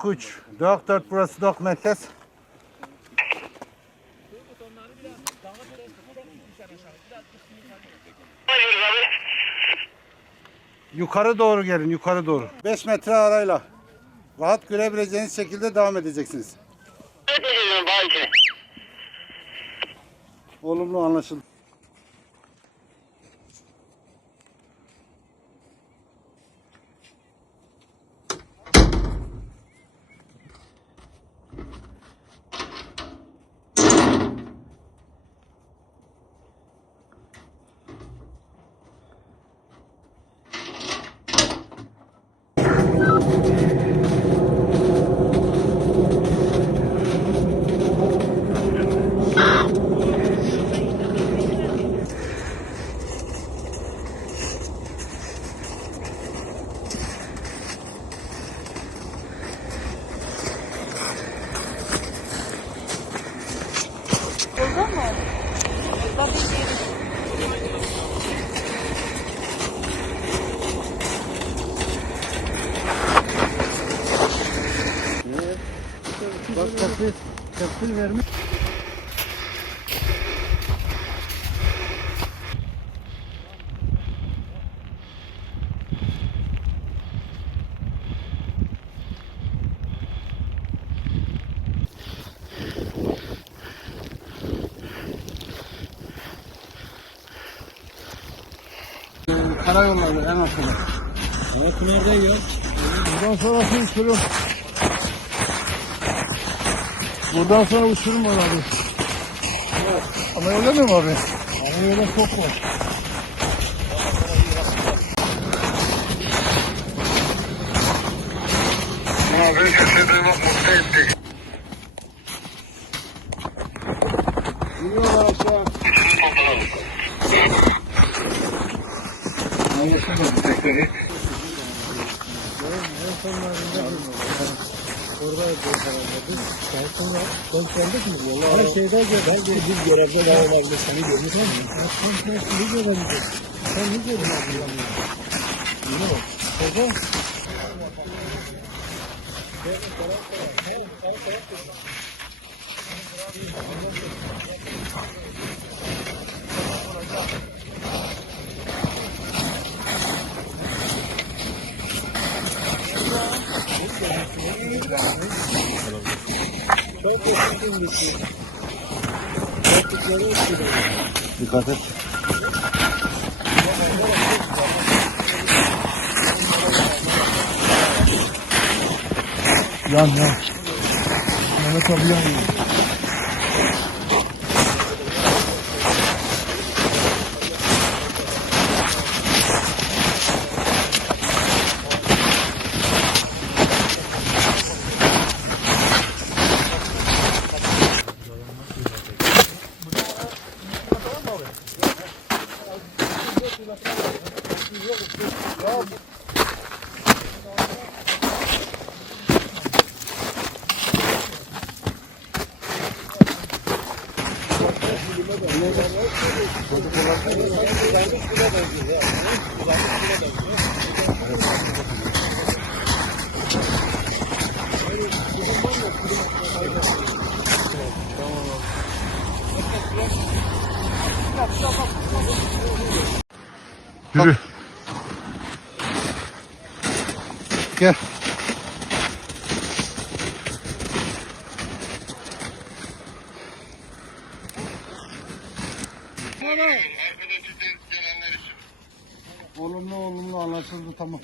43. Dok 4 burası Dok merkez. Yukarı doğru gelin, yukarı doğru. 5 metre arayla. Rahat görebileceğiniz şekilde devam edeceksiniz. Olumlu anlaşıldı. Burada mı? Burada bir yeri. Bak kapı vermiş. Karayolları en aşağıda. Evet, nerede ya? Buradan sonrası uçurum. Buradan sonra uçurum var abi. Ama öyle mi abi? Ama öyle çok var. Abi sesi duymak mutlu etti. İniyorlar aşağı. Her şeyde belki biz görevde daha olabilir. Seni görmüş mü? Sen ne gördün? Sen ne gördün? Dikkat et. Yan. Mehmet abi yan. Yürü. Gel. Olumlu anlaşıldı, tamam.